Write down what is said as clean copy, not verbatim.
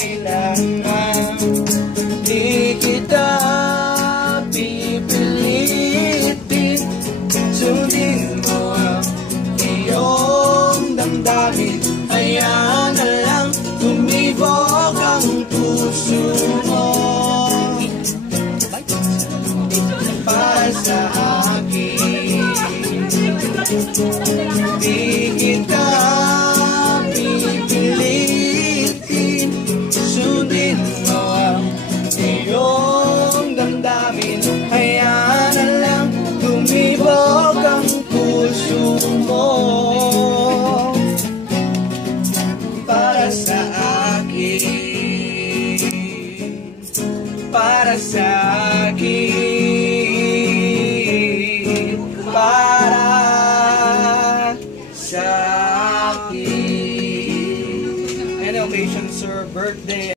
kailangan. Di kita pipilitin, sundin mo ang iyong damdamin. Hayaan na lang tumibok ang puso mo. Para sa akin, di kita pipilitin, sundin mo ang iyong damdamin. Hayaan na lang tumibok ang puso mo. Para sa akin, para sa akin, para sa akin. And occasion, sir, birthday.